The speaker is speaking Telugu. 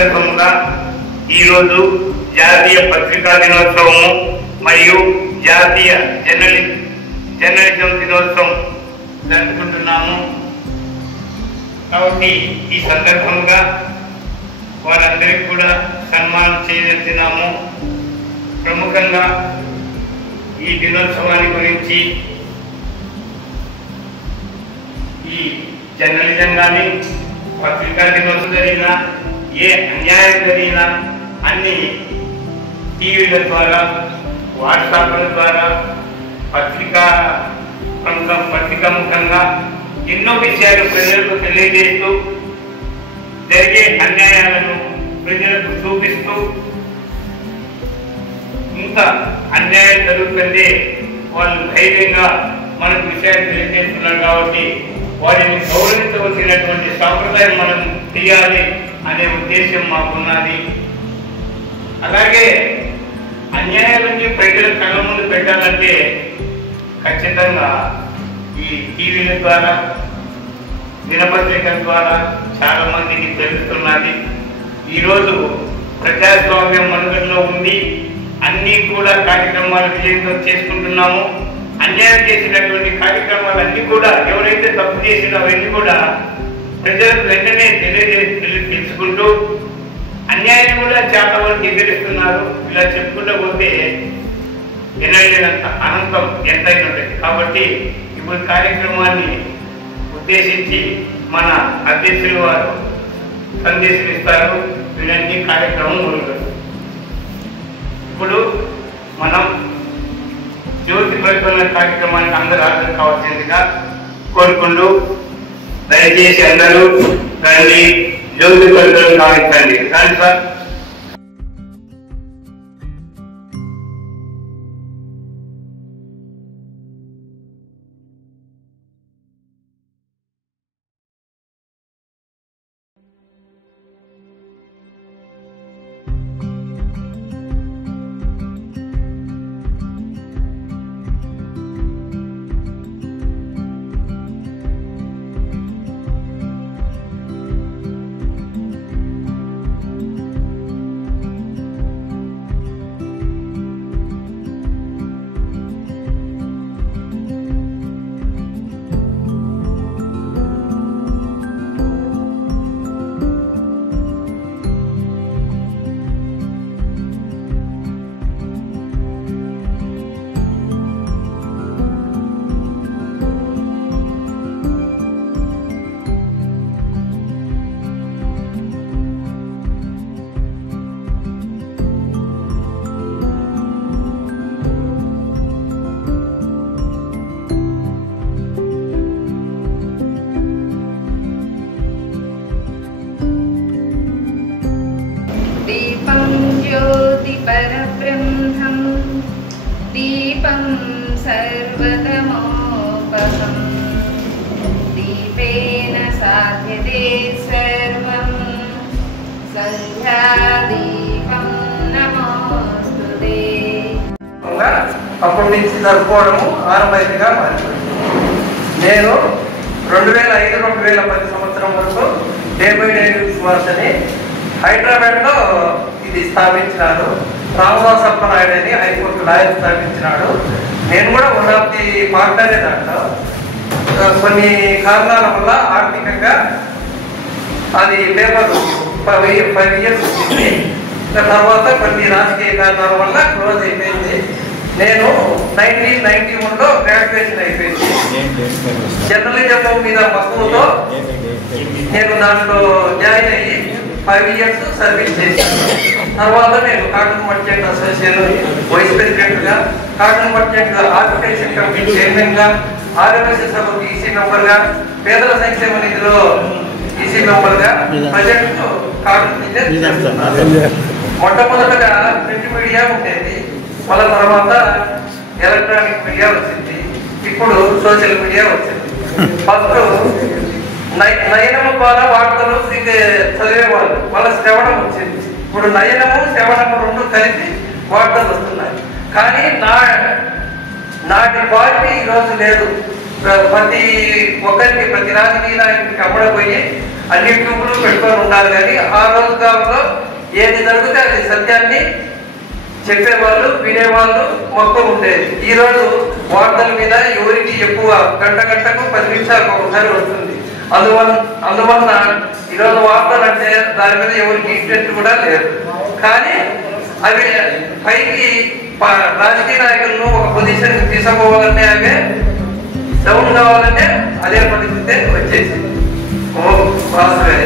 సందర్భంగా ఈరోజు జాతీయ పత్రికా దినోత్సవము మరియు జాతీయ జర్నలిజం దినోత్సవం జరుపుకుంటున్నాము. కాబట్టి ఈ సందర్భంగా వారందరికీ కూడా సన్మానం చేయదలుచున్నాము. ప్రముఖంగా ఈ దినోత్సవాన్ని గురించి ఈ జర్నలిజం కానీ పత్రికా దినోత్సవం జరిగినా ఏ అన్యాయం జరిగినా అన్ని టీవీల ద్వారా వాట్సాప్ల ద్వారా పత్రికా ముఖంగా ఎన్నో విషయాలు ప్రజలకు తెలియజేస్తూ జరిగే అన్యాయాలను ప్రజలకు చూపిస్తూ ఇంత అన్యాయం జరుగుతుంటే వాళ్ళు ధైర్యంగా మనకు విషయాలు తెలియజేస్తున్నారు. కాబట్టి వారిని గౌరవించవలసినటువంటి సాంప్రదాయం మనం తీయాలి అనే ఉద్దేశం మాకున్నది. అలాగే అన్యాయాలన్నీ ప్రజల కళ్ళ ముందు పెట్టాలంటే ఖచ్చితంగా ఈ టీవీల ద్వారా దినపత్రికల ద్వారా చాలా మందికి తెలుస్తున్నది. ఈరోజు ప్రజాస్వామ్యం మనుగడలో ఉంది. అన్నీ కూడా కార్యక్రమాలు విజయంతో చేసుకుంటున్నాము. అన్యాయం చేసినటువంటి కార్యక్రమాలన్నీ కూడా ఎవరైతే తప్పు చేసినా అవన్నీ కూడా ప్రజలకు వెంటనే తెలుసుకుంటూ అన్యాయం కూడా చాలా వరకు ఎదిరిస్తున్నారు. ఇలా చెప్పుకుంటూ పోతే ఎనలేనంత అనంతం ఎంతైనా ఉంటుంది. కాబట్టి ఇప్పుడు కార్యక్రమాన్ని ఉద్దేశించి మన అధ్యక్షులు వారు సందేశం ఇస్తారు. వీళ్ళని కార్యక్రమం మొదలుపెడతారు. ఇప్పుడు మనం జ్యోతి ప్రజ్వలన కార్యక్రమానికి అందరూ హాజరు కావాల్సిందిగా కోరుకుంటూ దయచేసి అందరూ దాన్ని జ్యోతి ప్రజ్వలన కావించండి. కానీ సార్ ज्योति परब्रह्मं दीपं सर्वतमोपहं दीपेन साध्यते सर्वं संध्यादीपं नमोस्तुते. అప్పటి నుంచి జరుపుకోవడము ఆనవాయితీగా మారిపోయింది. నేను 2005-2010 సంవత్సరం వరకు డే బై డే న్యూస్ అని హైదరాబాద్లో ఇది స్థాపించినాడు. రామదాస్ అప్పనాయుడు అని హైకోర్టు లాయర్ స్థాపించినాడు. నేను కూడా వన్ ఆఫ్ ది పార్ట్నరే దాంట్లో. కొన్ని కారణాల వల్ల ఆర్థికంగా అది పేపర్ 5 years వచ్చింది. తర్వాత కొన్ని రాజకీయ కారణాల వల్ల క్లోజ్ అయిపోయింది. నేను 1991లో గ్రాడ్యుయేషన్ అయిపోయింది. జర్నలిజం మీద మక్కువతో నేను దాంట్లో జాయిన్ అయ్యి 5 years సర్వీస్ చేశాను. తర్వాత నేను కాటన్ మర్చెంట్ అసోసియేషన్ వైస్ ప్రెసిడెంట్గా, కాటన్ మర్చెంట్ ఆర్గనైజేషన్ కమిటీ చైర్మన్గా, ఆరోగ్య సభకు ఈసీ మెంబర్గా, పేదల సంక్షేమ నిధిలో ఈసీ మెంబర్గా ప్రజెంట్ కాటన్ బిజినెస్ చేస్తున్నాను. మొట్టమొదటగా ప్రింట్ మీడియా ఉండేది, వాళ్ళ తర్వాత ఎలక్ట్రానిక్ మీడియా వచ్చింది, ఇప్పుడు సోషల్ మీడియా వచ్చింది. ఫస్ట్ నయనము ద్వారా వార్తలు చదివేవాళ్ళు, వాళ్ళ శ్రవణం వచ్చింది. ఇప్పుడు నయనము శ్రవణము రెండు కలిపి వార్తలు వస్తున్నాయి. కానీ నాటి క్వాలిటీ ఈరోజు లేదు. ప్రతి ఒక్కరికి ప్రతి రాజకీయ నాయకుడికి అమ్మడపోయి అన్ని ట్యూబులు పెట్టుకొని ఉంటారు. కానీ ఆ రోజు కాలంలో ఏది జరిగితే అది సత్యాన్ని చెప్పేవాళ్ళు, వినేవాళ్ళు మొత్తం ఉండేది. ఈ రోజు వార్తల మీద ఎవరికి ఎక్కువ గంటకు 10 నిమిషాలకు ఒకసారి వస్తుంది. అందువలన ఈరోజు వార్తలు అంటే దాని మీద ఎవరికి ఇంట్రెస్ట్ కూడా లేదు. కానీ అవి పైకి రాజకీయ నాయకులను ఒక పొజిషన్ తీసుకోవాలంటే అవే డౌన్ కావాలంటే అదే పరిస్థితి వచ్చేసింది. వాస్తవే.